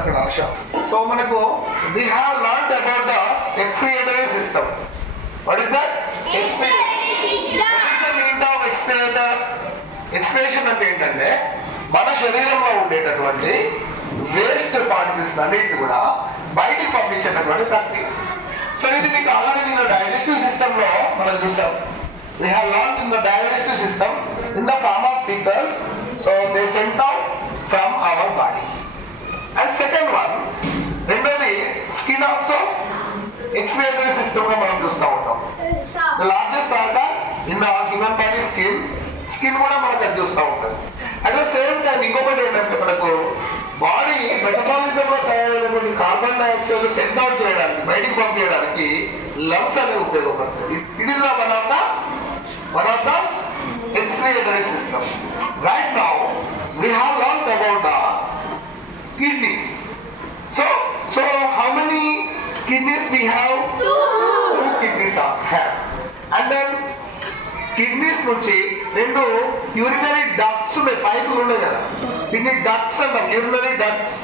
అక్కడ ఆశ. సో మనకు we have learn about the expiratory system what is that expirator expiration అంటే ఏంటంటే మన శరీరంలో ఉండేటటువంటి వేస్ట్ పార్టికల్స్ అన్నింటిని కూడా బయటికి పంపించేటటువంటి ప్రక్రియ. సో ఇది మీకు ఆల్రెడీ నేను డైజెస్టివ్ సిస్టమ్లో మనం చూసాం. We have learn in the digestive system in the form of figures so they sent out from our body and second one రెండోది స్కిన్ ఆల్సో ఎక్స్పిరేటరీ సిస్టమ్గా మనం చూస్తూ ఉంటాం. Largest organ in the human body skin skin కూడా మనకు అది చూస్తూ ఉంటుంది అట్ ద సేమ్ టైం ఇంకొకటి ఏంటంటే మనకు బాడీ మెటబాలిజం లో తయారైనటువంటి కార్బన్ డైఆక్సైడ్ సెంట్ అవుట్ చేయడానికి బయటికి పంపించడానికి లంగ్స్ అనేవి ఉపయోగపడుతుంది it is one of the one of the expiratory system right now we have learn about the kidneys. So, so how many kidneys we have? Two. Two kidneys are have. And then kidneys నుంచి రెండు urinary ducts ఉన్నాయి పైపులు ఉన్నాయి కదా దీన్ని ducts అంటాం urinary ducts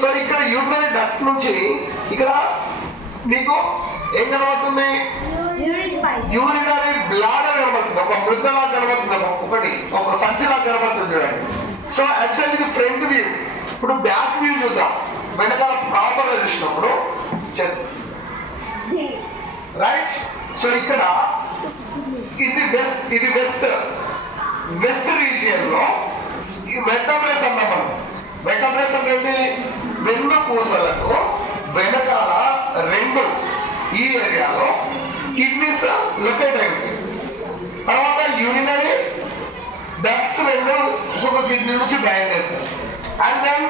so ఇక్కడ urinary duct నుంచి ఇక్కడ మీకు ఏం కనబడుతుంది యూరినరీ బ్లాడర్ కనబడుతుంది ఒక ముద్దలా కనబడుతుంది ఒక- ఒకటి ఒక సంచిలా కనబడుతుంది చూడండి సో యాక్చువల్ ఇది ఫ్రంట్ వ్యూ ఇప్పుడు బ్యాక్ వ్యూ చూద్దాం. వెనకాల ప్రాపర్ చూసినప్పుడు రైట్ సో ఇక్కడ ఇది వెస్ట్ ఇది వెస్ట్ వెస్ట్ రీజియన్లో ఈ వెంటబ్రెస్ అన్నాం మనం వెంటబ్రెస్ అంటే వెన్ను పూసలకు వెనకాల రెండు ఈ ఏరియాలో కిడ్నీస్ లొకేట్ అయి తర్వాత యూరినరీ డక్స్ రెండు ఇంకొక కిడ్నీ నుంచి బయలుదేరుతాయి అండ్ దెన్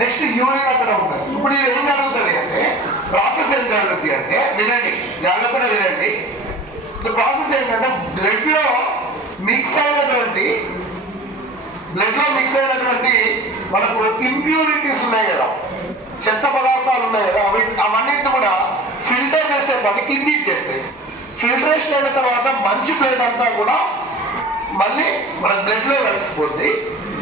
నెక్స్ట్ యూరిన్ అక్కడ ఉంటుంది. ఇప్పుడు ఇది ఏం జరుగుతుంది అంటే ప్రాసెస్ ఏం జరుగుతుంది అంటే వినండి జాగ్రత్తగా వినండి. ప్రాసెస్ ఏంటంటే బ్లడ్లో మిక్స్ అయినటువంటి బ్లడ్లో మిక్స్ అయినటువంటి మనకు ఇంప్యూరిటీస్ ఉన్నాయి కదా. చెత్త పదార్థాలు ఉన్నాయి కదా. అవి అవన్నింటిని కూడా ఫిల్టర్ చేసే పని కిడ్నీ చేస్తాయి ఫిల్టరేషన్ అయిన తర్వాత మంచి బ్లడ్ అంతా కూడా మళ్ళీ మన బ్లడ్లో కలిసిపోద్ది.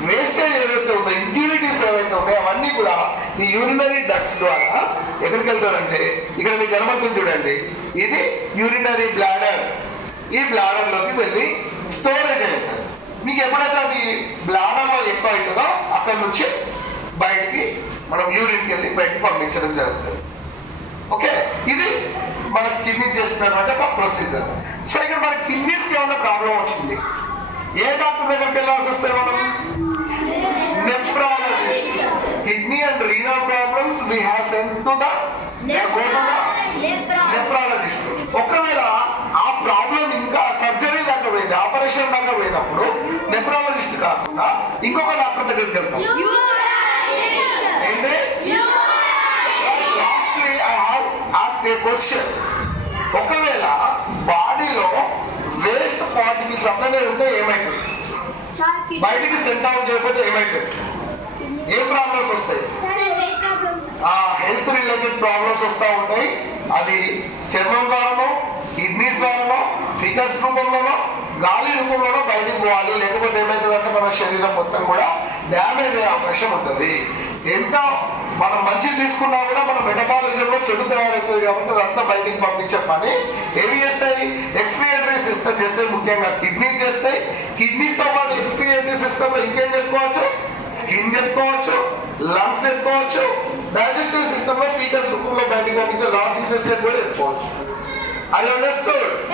వేస్టేజ్ ఏదైతే ఉందో ఇంప్యూరిటీస్ ఏవైతే ఉన్నాయో అవన్నీ కూడా ఈ యూరినరీ డక్ట్స్ ద్వారా ఎక్కడికి వెళ్తారంటే ఇక్కడ మీకు కనబడుతుంది చూడండి. ఇది యూరినరీ బ్లాడర్ ఈ బ్లాడర్లోకి వెళ్ళి స్టోరేజ్ అయి ఉంటుంది మీకు ఎప్పుడైతే అది బ్లాడర్లో ఎక్కువ అవుతుందో అక్కడ నుంచి బయటికి మనం యూరిన్కి వెళ్ళి బయటకు పంపించడం జరుగుతుంది. ఓకే ఇది మన కిడ్నీ చేస్తున్నటువంటి ఒక ప్రొసీజర్ సో ఇక్కడ మన కిడ్నీస్కి ఏమైనా ప్రాబ్లం వచ్చింది? ఏ డాక్టర్ దగ్గరికి వెళ్ళాల్సి వస్తే మనం? Nephrologist kidney and renal problems we have sent to the go to the nephrologist ఒకవేళ ఆ ప్రాబ్లం ఇంకా సర్జరీ దాకా పోయింది ఆపరేషన్ దాకా పోయినప్పుడు నెఫ్రాలజిస్ట్ కాకుండా ఇంకొక డాక్టర్ దగ్గరికి వెళ్తాం ఏంటి? Lastly I have ask a question ఒకవేళ బాడీలో అట్లనే ఉంటే ఏమైతుంది? బయటికి సెంట్ అవుట్ చేయకపోతే ఏమైతుంది? ఏం ప్రాబ్లమ్స్ వస్తాయి? ఆ హెల్త్ రిలేటెడ్ ప్రాబ్లమ్స్ వస్తూ ఉంటాయి. అది చర్మం ద్వారానో కిడ్నీస్ ద్వారానో ఫిగర్స్ రూపంలోనో గాలి రూపంలోనో బయటికి పోవాలి. లేకపోతే ఏమవుతుందంటే మన శరీరం మొత్తం కూడా డ్యామేజ్ అయ్యే అవకాశం ఉంటుంది. ఎంత మనం మంచిది తీసుకున్నా కూడా మన మెటబాలిజంలో చెడు తయారవుతుంది కాబట్టి అదంతా బయటికి పంపించే పని. ఏవి చేస్తాయి? ఎక్స్పిరేటరీ సిస్టమ్ చేస్తాయి ముఖ్యంగా. కిడ్నీ చేస్తాయి. కిడ్నీస్తో పాటు ఎక్స్పిరేటరీ సిస్టమ్లో ఇంకేం చెప్పుకోవచ్చు? స్కిన్ చెప్పుకోవచ్చు లంగ్స్ చెప్పుకోవచ్చు డైజెస్టివ్ సిస్టమ్లో ఫీటస్ రూపంలో బయటికి పంపించే లార్జ్ ఇంటెస్టైన్ కూడా చెప్పుకోవచ్చు. అది అండర్స్టూడ్